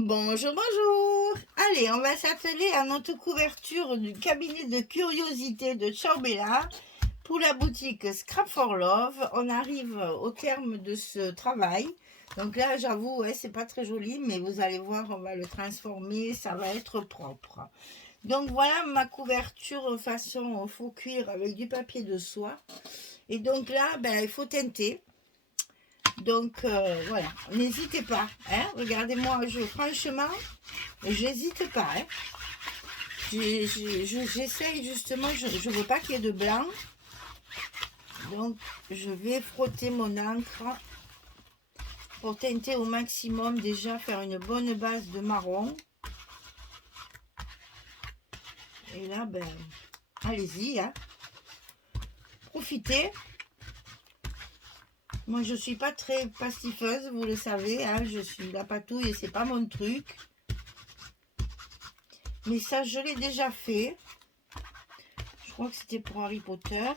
Bonjour, bonjour. Allez, on va s'atteler à notre couverture du cabinet de curiosité de Ciao pour la boutique Scrap for Love. On arrive au terme de ce travail. Donc là, j'avoue, ouais, c'est pas très joli, mais vous allez voir, on va le transformer, ça va être propre. Donc voilà ma couverture façon faux cuir avec du papier de soie. Et donc là, ben, il faut teinter. Donc voilà, n'hésitez pas. Hein, regardez-moi, franchement, j'hésite pas. Hein. J'essaye justement, je ne veux pas qu'il y ait de blanc. Donc je vais frotter mon encre pour teinter au maximum, déjà faire une bonne base de marron. Et là, ben, allez-y, hein. Profitez. Moi, je suis pas très pastifeuse, vous le savez, hein, je suis la patouille et c'est pas mon truc. Mais ça, je l'ai déjà fait. Je crois que c'était pour Harry Potter.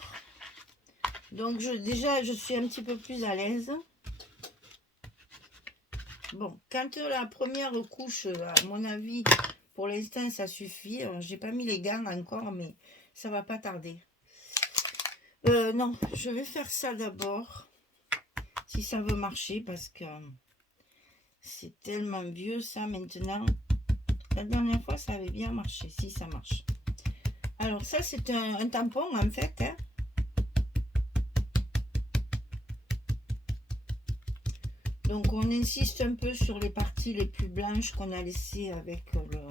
Donc, déjà, je suis un petit peu plus à l'aise. Bon, quand la première couche, à mon avis, pour l'instant, ça suffit. J'ai pas mis les gants encore, mais ça va pas tarder. Non, je vais faire ça d'abord. Si ça veut marcher, parce que c'est tellement vieux, ça, maintenant. La dernière fois, ça avait bien marché. Si, ça marche. Alors, ça, c'est un tampon, en fait, hein. Donc on insiste un peu sur les parties les plus blanches qu'on a laissées avec le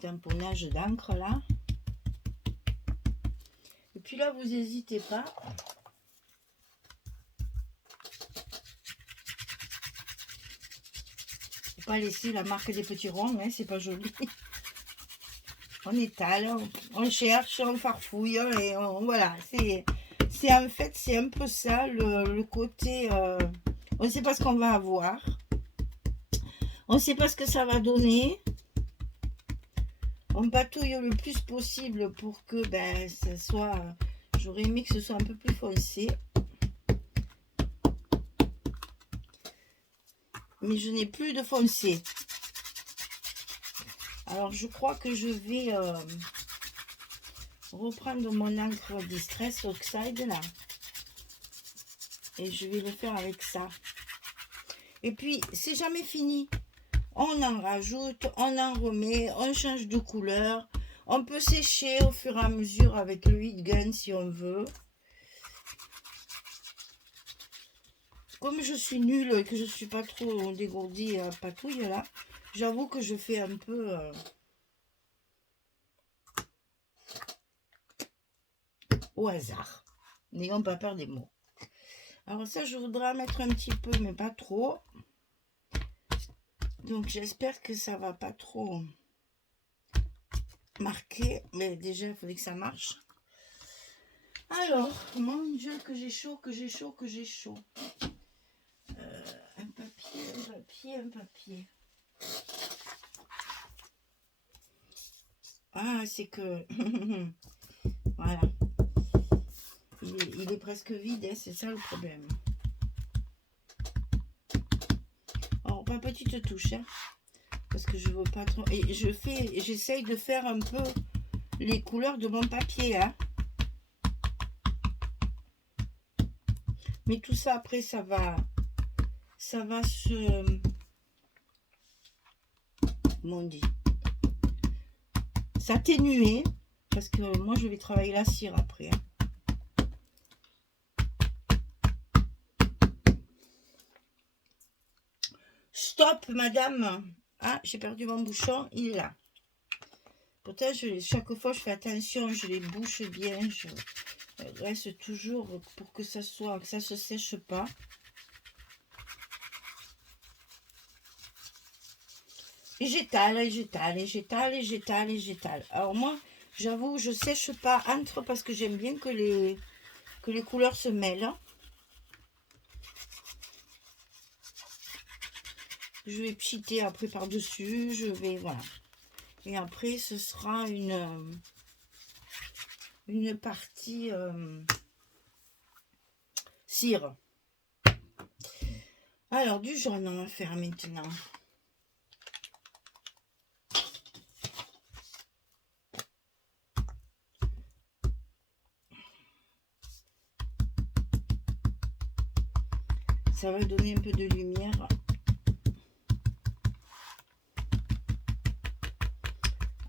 tamponnage d'encre là. Et puis là, vous n'hésitez pas. Faut pas laisser la marque des petits ronds, hein, c'est pas joli. On étale, on cherche, on farfouille et voilà. C'est en fait, c'est un peu ça le côté. On ne sait pas ce qu'on va avoir. On ne sait pas ce que ça va donner. On patouille le plus possible pour que ben, ça soit. J'aurais aimé que ce soit un peu plus foncé. Mais je n'ai plus de foncé. Alors je crois que je vais reprendre mon encre Distress Oxide là. Et je vais le faire avec ça. Et puis c'est jamais fini. On en rajoute, on en remet, on change de couleur. On peut sécher au fur et à mesure avec le heat gun si on veut. Comme je suis nulle et que je suis pas trop dégourdie à patouille là, j'avoue que je fais un peu au hasard. N'ayons pas peur des mots. Alors ça, je voudrais en mettre un petit peu, mais pas trop. Donc j'espère que ça va pas trop marquer. Mais déjà, il faudrait que ça marche. Alors, mon Dieu, que j'ai chaud, que j'ai chaud, que j'ai chaud. Un papier, un papier, un papier. Ah, c'est que... voilà. Il est presque vide, hein, c'est ça le problème. Alors, pas petite touche, hein, parce que je veux pas trop... Et j'essaye de faire un peu les couleurs de mon papier, hein. Mais tout ça, après, ça va se... Comment on dit, s'atténuer, parce que moi, je vais travailler la cire après, hein. Stop, madame. Ah, j'ai perdu mon bouchon, il est là. Pourtant, chaque fois, je fais attention, je les bouche bien, je reste toujours pour que ça se sèche pas. Et j'étale, et j'étale, et j'étale, et j'étale, et j'étale. Alors moi, j'avoue, je sèche pas entre parce que j'aime bien que les couleurs se mêlent. Je vais pchiter après par-dessus, je vais, voilà. Et après, ce sera une partie cire. Alors, du jaune, on va faire maintenant. Ça va donner un peu de lumière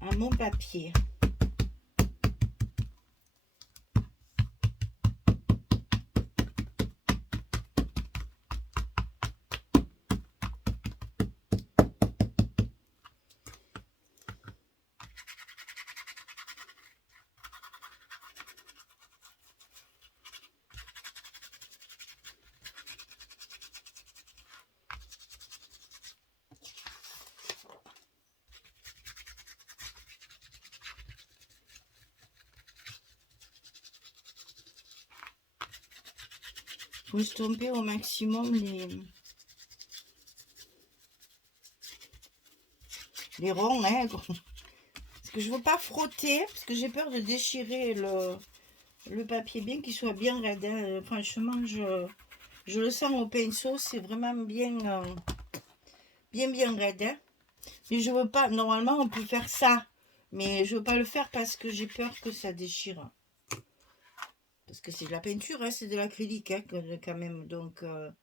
à mon papier. Faut estomper au maximum les ronds, hein, parce que je veux pas frotter, parce que j'ai peur de déchirer le papier, bien qu'il soit bien raide, hein. Franchement, je le sens au pinceau, c'est vraiment bien raide, hein. Mais je veux pas, normalement on peut faire ça, mais je veux pas le faire parce que j'ai peur que ça déchire. Parce que c'est de la peinture, hein, c'est de l'acrylique, hein, quand même, donc il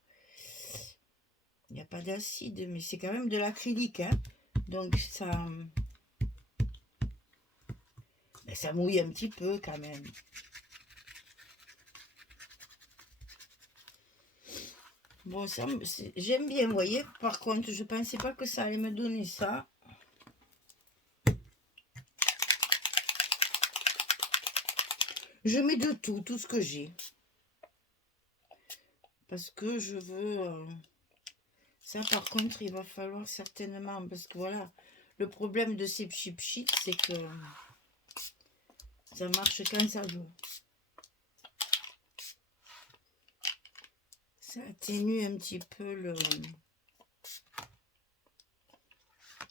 n'y a pas d'acide, mais c'est quand même de l'acrylique, hein, donc ça mouille un petit peu quand même. Bon, ça, j'aime bien, vous voyez. Par contre, je pensais pas que ça allait me donner ça. Je mets de tout ce que j'ai. Parce que je veux... Ça, par contre, il va falloir certainement... Parce que voilà, le problème de ces chip-sheets, c'est que ça marche quand ça veut. Ça atténue un petit peu le...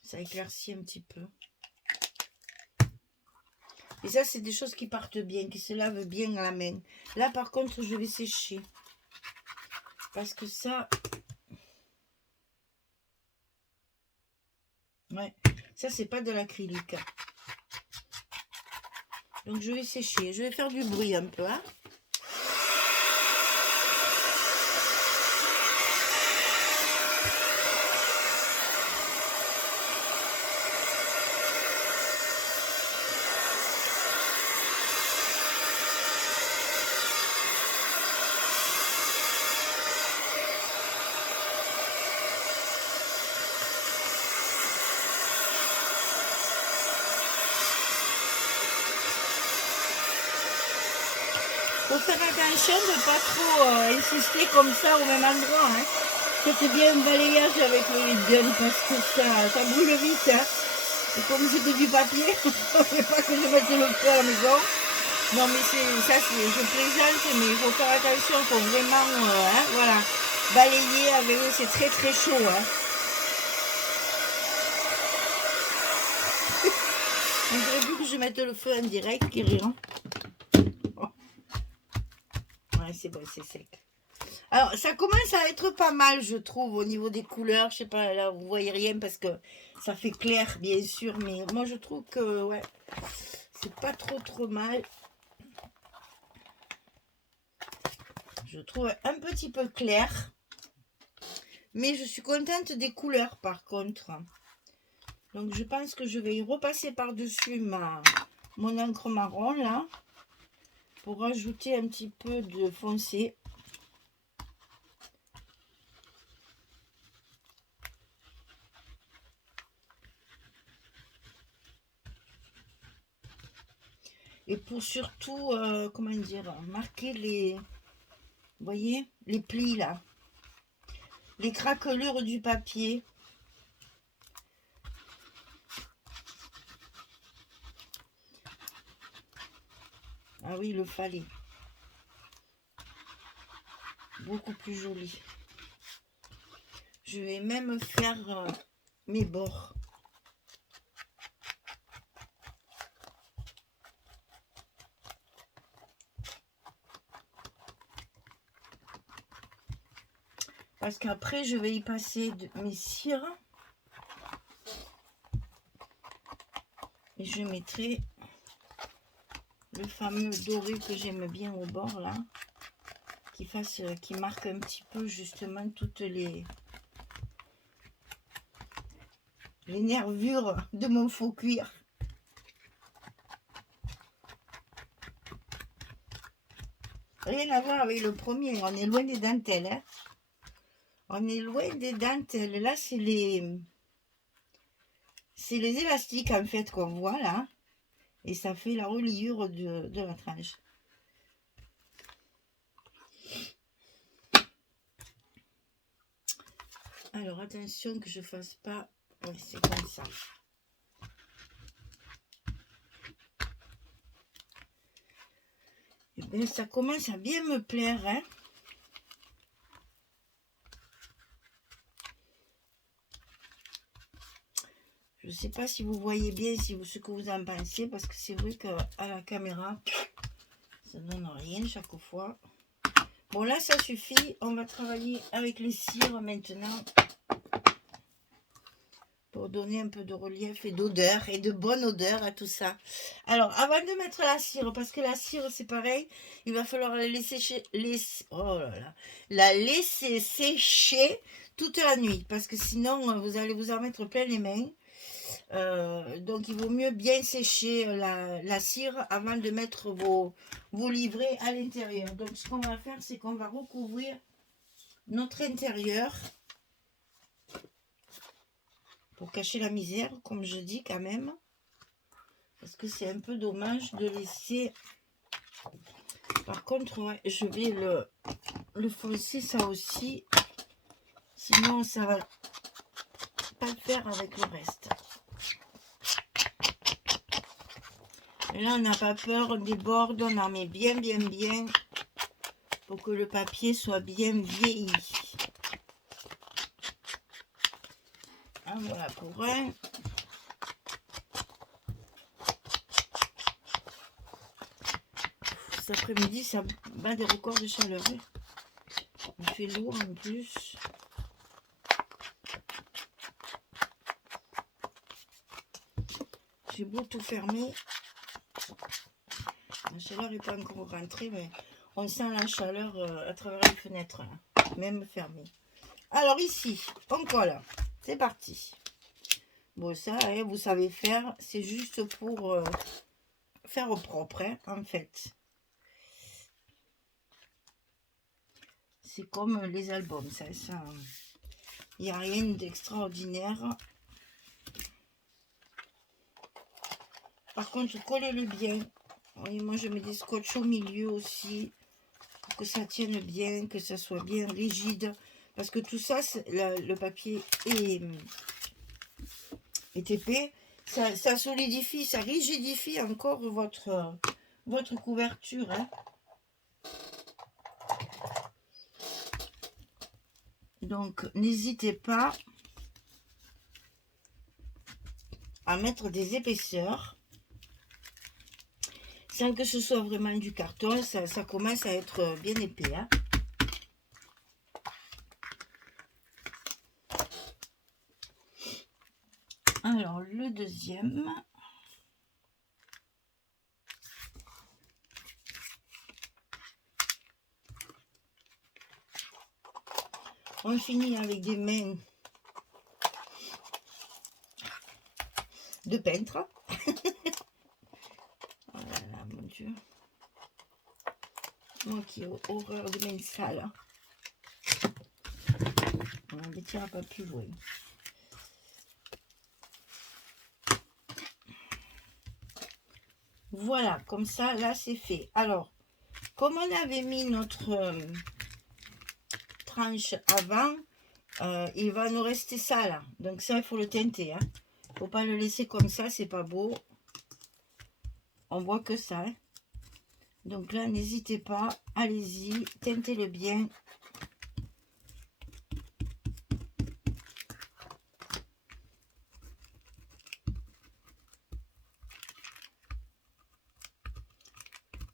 Ça éclaircit un petit peu. Et ça, c'est des choses qui partent bien, qui se lavent bien à la main. Là, par contre, je vais sécher. Parce que ça... Ouais, ça, c'est pas de l'acrylique. Donc, je vais sécher. Je vais faire du bruit un peu, hein. Faut faire attention de ne pas trop insister comme ça au même endroit, hein. Faites bien un balayage avec le gun parce que ça brûle vite, hein. Et comme c'est que du papier, il ne faut pas que je mette le feu à la maison. Non mais je plaisante, mais il faut faire attention, il faut vraiment, hein, voilà, balayer avec eux, c'est très très chaud, hein. On dirait plus que je mette le feu en direct, qui rire. Ouais, c'est bon, c'est sec. Alors, ça commence à être pas mal, je trouve, au niveau des couleurs. Je sais pas, là, vous voyez rien parce que ça fait clair, bien sûr. Mais moi, je trouve que, ouais, c'est pas trop mal. Je trouve un petit peu clair. Mais je suis contente des couleurs, par contre. Donc, je pense que je vais y repasser par-dessus mon encre marron, là. Pour rajouter un petit peu de foncé. Et pour surtout, comment dire, marquer les... Vous voyez, les plis, là. Les craquelures du papier. Ah oui, le fallait. Beaucoup plus joli. Je vais même faire mes bords. Parce qu'après, je vais y passer mes cires. Et je mettrai le fameux doré que j'aime bien au bord, là. qui marque un petit peu justement toutes les nervures de mon faux cuir. Rien à voir avec le premier, on est loin des dentelles. Hein. On est loin des dentelles. Là, c'est les élastiques en fait qu'on voit là. Et ça fait la reliure de la tranche. Alors attention que je fasse pas. Ouais, c'est comme ça. Et bien, ça commence à bien me plaire. Hein. Je ne sais pas si vous voyez bien ce que vous en pensez, parce que c'est vrai qu'à la caméra, ça donne rien chaque fois. Bon, là, ça suffit. On va travailler avec les cires maintenant pour donner un peu de relief et d'odeur et de bonne odeur à tout ça. Alors, avant de mettre la cire, parce que la cire, c'est pareil, il va falloir la laisser la laisser sécher toute la nuit, parce que sinon, vous allez vous en mettre plein les mains. Donc il vaut mieux bien sécher la cire avant de mettre vos livrets à l'intérieur. Donc ce qu'on va faire, c'est qu'on va recouvrir notre intérieur pour cacher la misère, comme je dis quand même, parce que c'est un peu dommage de laisser. Par contre, ouais, je vais le foncer ça aussi, sinon ça va pas le faire avec le reste. Et là, on n'a pas peur, on déborde, on en met bien pour que le papier soit bien vieilli. Ah, voilà pour un. Cet après-midi, ça bat des records de chaleur. Il fait lourd en plus. J'ai beau tout fermer. La chaleur n'est pas encore rentrée, mais on sent la chaleur à travers les fenêtres, là, même fermées. Alors ici, on colle. C'est parti. Bon, ça, hein, vous savez faire. C'est juste pour faire au propre, hein, en fait. C'est comme les albums, ça. Il n'y a rien d'extraordinaire. Par contre, collez-le bien. Oui, moi, je mets des scotch au milieu aussi. Pour que ça tienne bien, que ça soit bien rigide. Parce que tout ça, le papier est épais. Ça solidifie, ça rigidifie encore votre couverture. Hein. Donc, n'hésitez pas à mettre des épaisseurs. Sans que ce soit vraiment du carton, ça commence à être bien épais. Hein. Alors, le deuxième. On finit avec des mains de peintre. Oh là là, mon Dieu. Moi qui ai horreur de mains sales. On ne tire pas plus loin. Voilà, comme ça, là, c'est fait. Alors, comme on avait mis notre tranche avant, il va nous rester ça, là. Donc ça, il faut le teinter. Hein. Faut pas le laisser comme ça, c'est pas beau. On voit que ça. Hein. Donc là, n'hésitez pas, allez-y, teintez-le bien.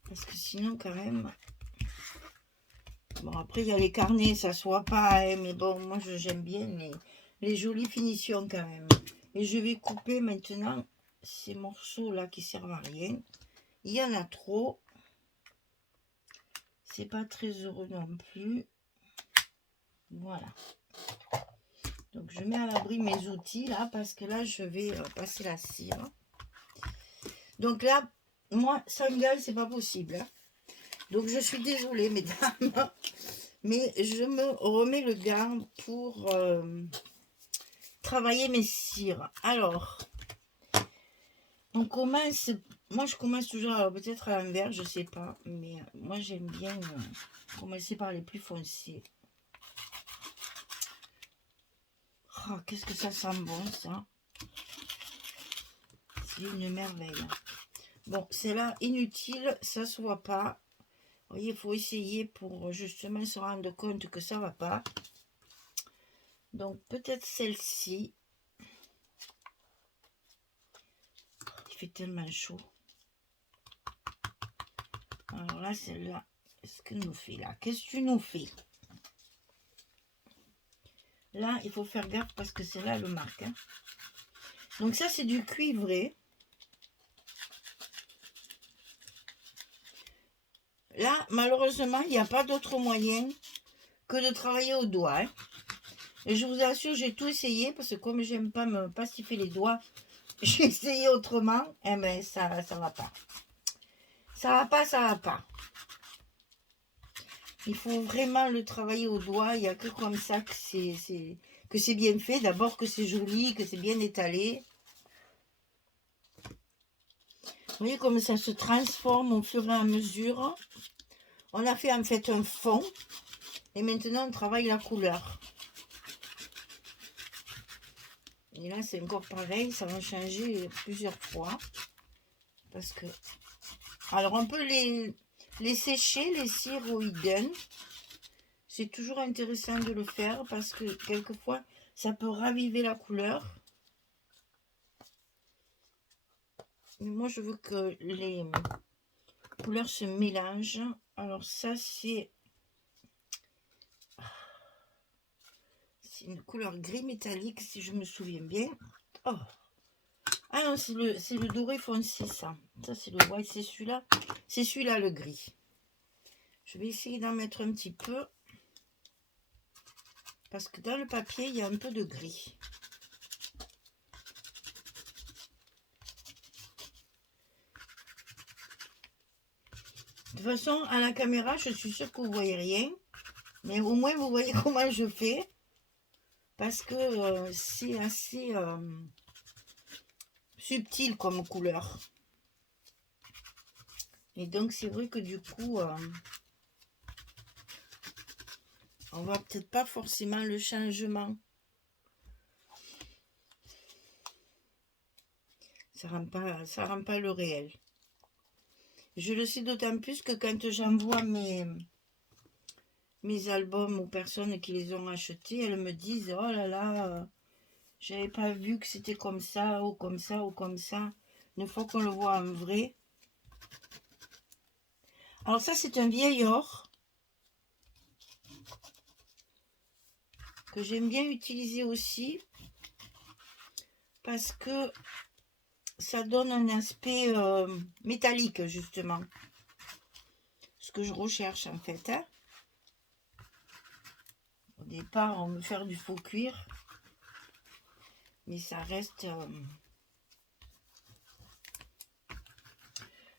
Parce que sinon, quand même... Bon, après, il y a les carnets, ça se voit pas, hein, mais bon, moi, j'aime bien les jolies finitions quand même. Et je vais couper maintenant ces morceaux-là qui servent à rien. Il y en a trop. c'est pas très heureux non plus. Voilà. Donc je mets à l'abri mes outils là, parce que là je vais passer la cire. Donc là, moi, sans gale, c'est pas possible. Hein. Donc je suis désolée, mesdames, mais je me remets le gars pour travailler mes cires. Alors, on commence, moi je commence toujours, peut-être à l'envers, je sais pas, mais moi j'aime bien commencer par les plus foncés. Oh, qu'est-ce que ça sent bon, ça. C'est une merveille. Bon, c'est là inutile, ça se voit pas. Vous voyez, il faut essayer pour justement se rendre compte que ça va pas. Donc peut-être celle-ci. Il fait tellement chaud. Alors là, celle-là, qu'est-ce que nous fait là? Qu'est-ce que tu nous fais? Là, il faut faire gaffe parce que c'est là le marque. Hein. Donc ça, c'est du cuivré. Là, malheureusement, il n'y a pas d'autre moyen que de travailler au doigt. Hein. Et je vous assure, j'ai tout essayé parce que comme j'aime pas me pastifer les doigts, j'ai essayé autrement. Eh bien, ça va pas. Ça va pas, ça va pas. Il faut vraiment le travailler au doigt. Il n'y a que comme ça que c'est bien fait. D'abord que c'est joli, que c'est bien étalé. Vous voyez comme ça se transforme au fur et à mesure. On a fait en fait un fond. Et maintenant on travaille la couleur. Et là c'est encore pareil. Ça va changer plusieurs fois. Parce que... Alors on peut les sécher, les cires au hidden. C'est toujours intéressant de le faire parce que quelquefois, ça peut raviver la couleur. Mais moi, je veux que les couleurs se mélangent. Alors ça, c'est une couleur gris métallique, si je me souviens bien. Oh. Ah non, c'est le doré foncé, ça. Ça, c'est le white, c'est celui-là. C'est celui-là, le gris. Je vais essayer d'en mettre un petit peu. Parce que dans le papier, il y a un peu de gris. De toute façon, à la caméra, je suis sûre que vous ne voyez rien. Mais au moins, vous voyez comment je fais. Parce que c'est assez subtil comme couleur. Et donc, c'est vrai que du coup, on voit peut-être pas forcément le changement. Ça rend pas le réel. Je le sais d'autant plus que quand j'envoie mes albums aux personnes qui les ont achetés, elles me disent « Oh là là, j'avais pas vu que c'était comme ça, ou comme ça, ou comme ça. » Une fois qu'on le voit en vrai. Alors ça, c'est un vieil or que j'aime bien utiliser aussi parce que ça donne un aspect métallique, justement. Ce que je recherche, en fait. Hein. Au départ, on veut faire du faux cuir. Mais ça reste...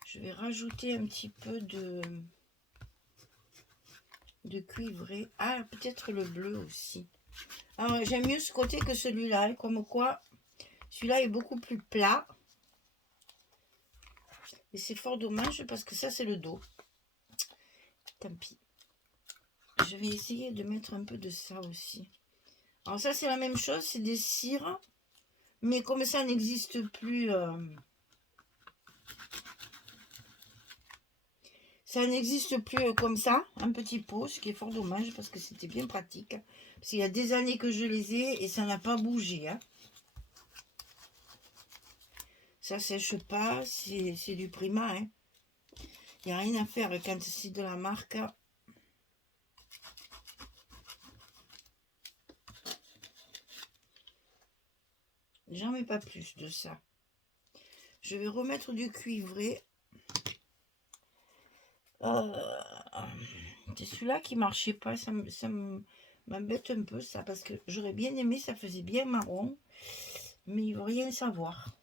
Je vais rajouter un petit peu de cuivré. Ah, peut-être le bleu aussi. Alors, j'aime mieux ce côté que celui-là. Hein, comme quoi, celui-là est beaucoup plus plat. Et c'est fort dommage parce que ça, c'est le dos. Tant pis. Je vais essayer de mettre un peu de ça aussi. Alors ça, c'est la même chose. C'est des cires. Mais comme ça n'existe plus... ça n'existe plus comme ça. Un petit pot. Ce qui est fort dommage parce que c'était bien pratique. Parce qu'il y a des années que je les ai et ça n'a pas bougé. Hein. Ça sèche pas. C'est du Prima. Hein. Il n'y a rien à faire quand c'est de la marque. J'en mets pas plus de ça. Je vais remettre du cuivré. C'est celui-là qui marchait pas. Ça m'embête un peu, ça, parce que j'aurais bien aimé, ça faisait bien marron. Mais il veut rien savoir.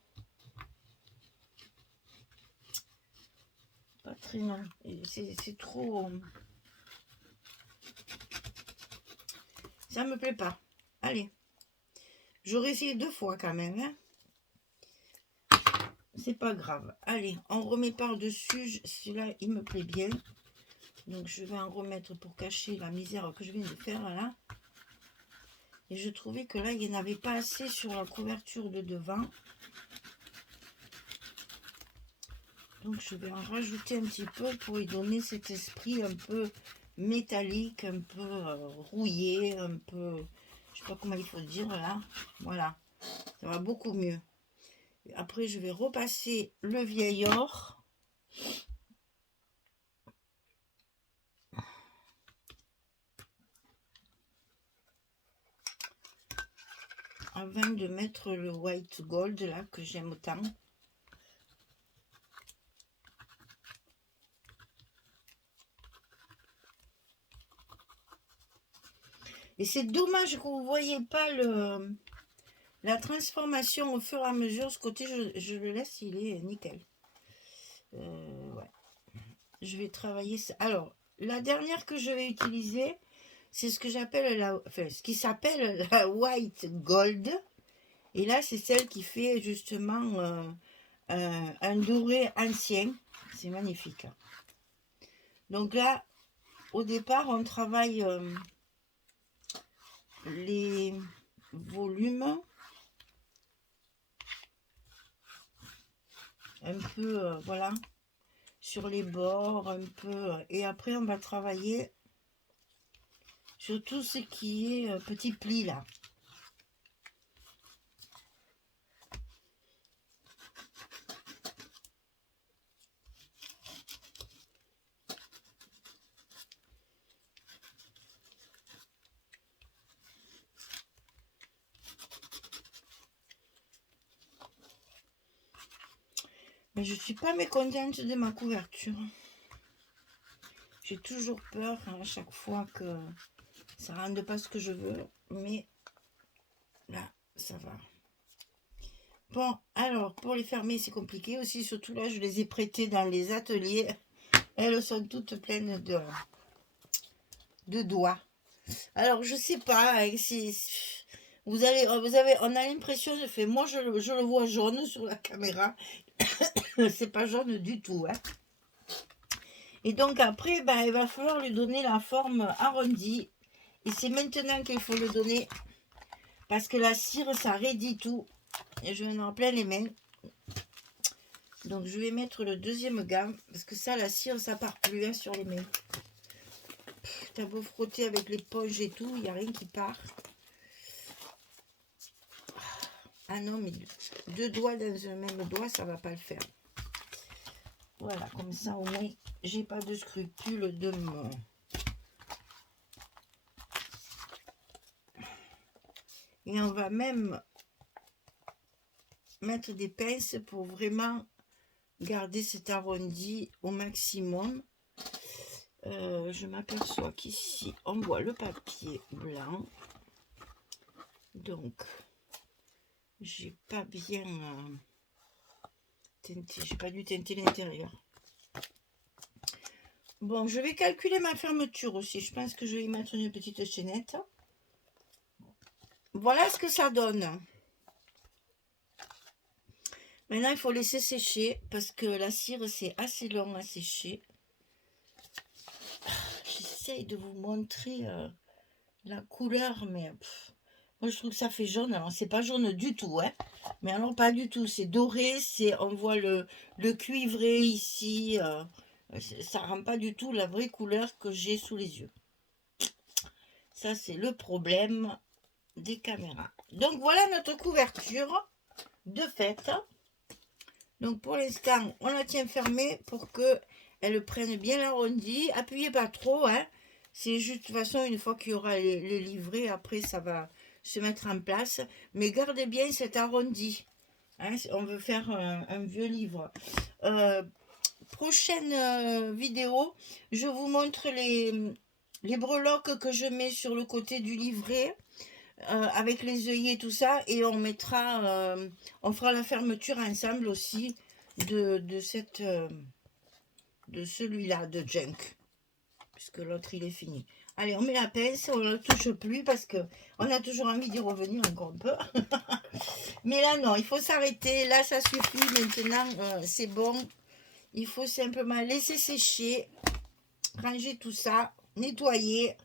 Pas très non. C'est trop... Ça me plaît pas. Allez. J'aurais essayé 2 fois quand même. Hein. C'est pas grave. Allez, on remet par-dessus. Celui-là, il me plaît bien. Donc, je vais en remettre pour cacher la misère que je viens de faire là. Et je trouvais que là, il n'y en avait pas assez sur la couverture de devant. Donc, je vais en rajouter un petit peu pour lui donner cet esprit un peu métallique, un peu rouillé, un peu... Je sais pas comment il faut dire là. Voilà. Ça va beaucoup mieux. Après, je vais repasser le vieil or. Avant de mettre le white gold là que j'aime tant. Et c'est dommage que vous ne voyez pas la transformation au fur et à mesure. Ce côté, je le laisse, il est nickel. Ouais. Je vais travailler ça. Alors, la dernière que je vais utiliser, c'est ce que j'appelle ce qui s'appelle la white gold. Et là, c'est celle qui fait justement un doré ancien. C'est magnifique. Donc là, au départ, on travaille les volumes un peu, voilà, sur les bords, un peu. Et après, on va travailler sur tout ce qui est petits plis là. Mais je suis pas mécontente de ma couverture. J'ai toujours peur à chaque fois que ça rende pas ce que je veux. Mais là, ça va. Bon, alors, pour les fermer, c'est compliqué aussi. Surtout là, je les ai prêtées dans les ateliers. Elles sont toutes pleines de doigts. Alors, je sais pas. On a l'impression, moi, je le vois jaune sur la caméra. C'est pas jaune du tout. Hein. Et donc, après, il va falloir lui donner la forme arrondie. Et c'est maintenant qu'il faut le donner. Parce que la cire, ça raidit tout. Et je vais en avoir plein les mains. Donc, je vais mettre le deuxième gamme. Parce que ça, la cire, ça part plus hein, sur les mains. T'as beau frotter avec l'éponge et tout, il n'y a rien qui part. Ah non, mais 2 doigts dans un même doigt, ça va pas le faire. Voilà, comme ça au moins, j'ai pas de scrupule de mon... Et on va même mettre des pinces pour vraiment garder cet arrondi au maximum. Je m'aperçois qu'ici, on voit le papier blanc. Donc, j'ai pas bien teinté, j'ai pas dû teinter l'intérieur. Bon, je vais calculer ma fermeture aussi. Je pense que je vais y mettre une petite chaînette. Voilà ce que ça donne. Maintenant, il faut laisser sécher parce que la cire, c'est assez long à sécher. J'essaye de vous montrer la couleur, mais moi, je trouve que ça fait jaune. Alors, c'est pas jaune du tout, hein. Mais alors, pas du tout. C'est doré. On voit le cuivré ici. Ça rend pas du tout la vraie couleur que j'ai sous les yeux. Ça, c'est le problème des caméras. Donc, voilà notre couverture de fait. Donc, pour l'instant, on la tient fermée pour que elle prenne bien l'arrondi. Appuyez pas trop, hein. C'est juste, de toute façon, une fois qu'il y aura les livrets, après, ça va se mettre en place. Mais gardez bien cet arrondi. Hein, on veut faire un vieux livre. Prochaine vidéo, je vous montre les breloques que je mets sur le côté du livret, avec les œillets, tout ça, et on mettra, on fera la fermeture ensemble aussi de cette, de celui-là, de Junk, puisque l'autre il est fini. Allez, on met la pince, on ne le touche plus parce que on a toujours envie d'y revenir encore un peu. Mais là, non, il faut s'arrêter. Là, ça suffit. Maintenant, c'est bon. Il faut simplement laisser sécher, ranger tout ça, nettoyer.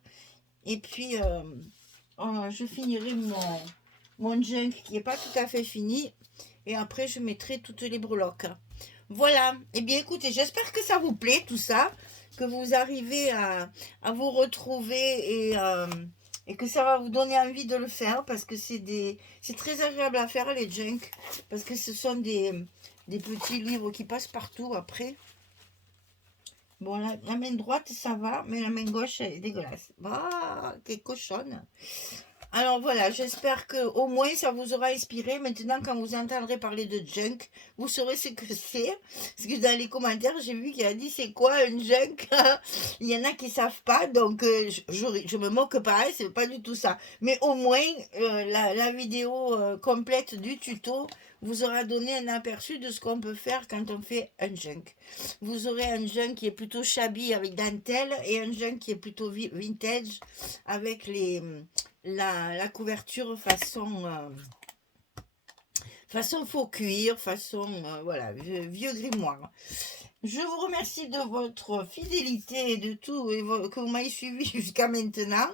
Et puis, je finirai mon junk qui n'est pas tout à fait fini. Et après, je mettrai toutes les breloques. Voilà. Eh bien, écoutez, j'espère que ça vous plaît, tout ça. Que vous arrivez à vous retrouver et que ça va vous donner envie de le faire. Parce que c'est très agréable à faire, les junk. Parce que ce sont des petits livres qui passent partout après. Bon, la main droite, ça va, mais la main gauche, elle est dégueulasse. Ah, quelle cochonne. Alors voilà, j'espère que au moins ça vous aura inspiré. Maintenant, quand vous entendrez parler de junk, vous saurez ce que c'est. Parce que dans les commentaires, j'ai vu qu'il a dit c'est quoi un junk. Il y en a qui savent pas, donc je me moque pas, hein, c'est pas du tout ça. Mais au moins, la vidéo complète du tuto vous aura donné un aperçu de ce qu'on peut faire quand on fait un junk. Vous aurez un junk qui est plutôt shabby avec dentelle et un junk qui est plutôt vintage avec la couverture façon faux cuir, façon voilà, vieux grimoire. Je vous remercie de votre fidélité et de tout et que vous m'avez suivi jusqu'à maintenant.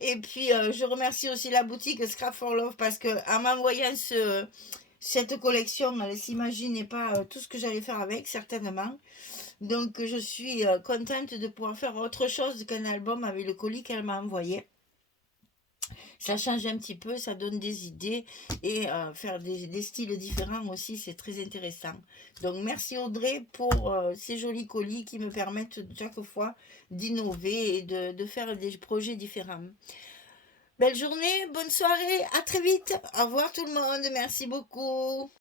Et puis je remercie aussi la boutique Scrap for Love parce que en m'envoyant cette collection, elle ne s'imaginait pas tout ce que j'allais faire avec, certainement. Donc je suis contente de pouvoir faire autre chose qu'un album avec le colis qu'elle m'a envoyé. Ça change un petit peu, ça donne des idées et faire des styles différents aussi, c'est très intéressant. Donc merci Audrey pour ces jolis colis qui me permettent chaque fois d'innover et de faire des projets différents. Belle journée, bonne soirée, à très vite. Au revoir tout le monde, merci beaucoup.